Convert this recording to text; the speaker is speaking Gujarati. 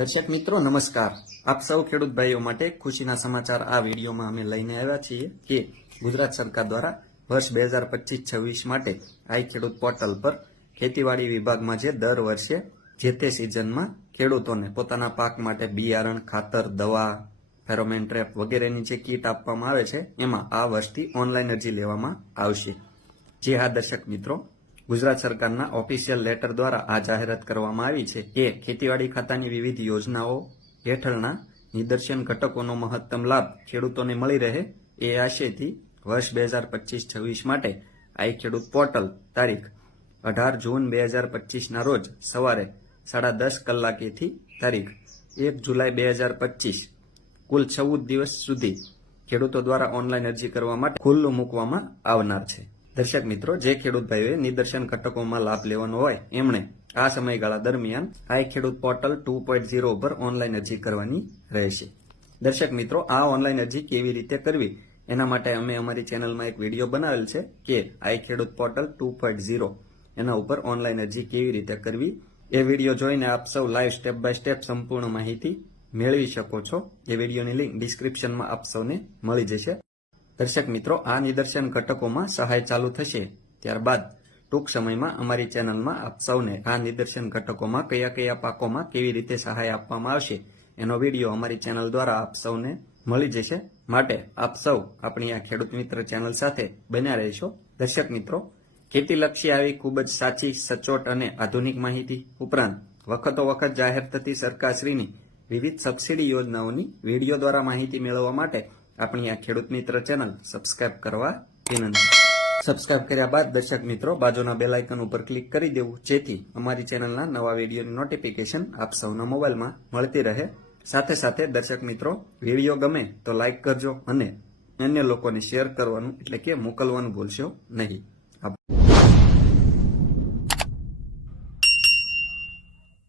દર્શક મિત્રો નમસ્કાર। આપ સૌ ખેડૂત ભાઈઓ માટે ખુશીના સમાચાર આ વિડીયોમાં અમે લઈને આવ્યા છીએ કે ગુજરાત સરકાર દ્વારા વર્ષ 2025-26 માટે આઈ ખેડૂત પોર્ટલ પર ખેતીવાડી વિભાગમાં જે દર વર્ષે જે તે સિઝનમાં ખેડૂતોને પોતાના પાક માટે બિયારણ, ખાતર, દવા, ફેરોમેન ટ્રેપ વગેરેની જે કીટ આપવામાં આવે છે એમાં આ વર્ષથી ઓનલાઈન અરજી લેવામાં આવશે। જે હા દર્શક મિત્રો, ગુજરાત સરકારના ઓફિશિયલ લેટર દ્વારા આ જાહેરાત કરવામાં આવી છે કે ખેતીવાડી ખાતાની વિવિધ યોજનાઓ હેઠળના નિદર્શન ઘટકોનો મહત્તમ લાભ ખેડૂતોને મળી રહે એ આશયથી વર્ષ 2025-26 માટે આઈ ખેડૂત પોર્ટલ તારીખ 18 જૂન 2025ના રોજ સવારે 10:30 કલાકેથી તારીખ 1 જુલાઈ 2025 કુલ 14 દિવસ સુધી ખેડૂતો દ્વારા ઓનલાઈન અરજી કરવા માટે ખુલ્લું મૂકવામાં આવનાર છે। દર્શક મિત્રો, જે ખેડૂત ભાઈઓએ નિદર્શન ઘટકોમાં લાભ લેવાનો હોય એમણે આ સમયગાળા દરમિયાન આઈ ખેડૂત પોર્ટલ 2.0 પર ઓનલાઈન અરજી કરવાની રહેશે। દર્શક મિત્રો, આ ઓનલાઈન અરજી કેવી રીતે કરવી એના માટે અમે અમારી ચેનલમાં એક વિડીયો બનાવેલ છે કે આઈ ખેડૂત પોર્ટલ 2.0 એના ઉપર ઓનલાઈન અરજી કેવી રીતે કરવી। એ વિડીયો જોઈને આપ સૌ લાઈવ સ્ટેપ બાય સ્ટેપ સંપૂર્ણ માહિતી મેળવી શકો છો। એ વિડીયોની લિંક ડિસ્ક્રિપ્શનમાં આપ સૌને મળી જશે। દર્શક મિત્રો, આ નિદર્શન ઘટકોમાં સહાય ચાલુ થશે ત્યારબાદ ટૂંક સમયમાં અમારી ચેનલમાં આપ સૌને આ નિદર્શન ઘટકોમાં કયા કયા પાકોમાં કેવી રીતે સહાય આપવામાં આવશે એનો વિડીયો અમારી ચેનલ દ્વારા આપ સૌને મળી જશે। માટે આપ સૌ આપણી આ ખેડૂત મિત્ર ચેનલ સાથે બન્યા રહેશો। દર્શક મિત્રો, ખેતીલક્ષી આવી ખૂબ જ સાચી, સચોટ અને આધુનિક માહિતી ઉપરાંત વખતો વખત જાહેર થતી સરકારશ્રીની વિવિધ સબસિડી યોજનાઓની વિડીયો દ્વારા માહિતી મેળવવા માટે આપણી આ ખેડૂત મિત્ર ચેનલ સબસ્ક્રાઇબ કરવા વિનંતી। સબસ્ક્રાઇબ કર્યા બાદ દર્શક મિત્રો બાજુના બેલ આઇકન ઉપર ક્લિક કરી દેવું, જેથી અમારી ચેનલના નવા વિડીયોની નોટિફિકેશન આપ સૌના મોબાઈલમાં મળતી રહે। સાથે સાથે દર્શક મિત્રો, વિડીયો ગમે તો લાઇક કરજો અને અન્ય લોકોને શેર કરવાનું એટલે કે મોકલવાનું ભૂલશો નહીં। આભાર।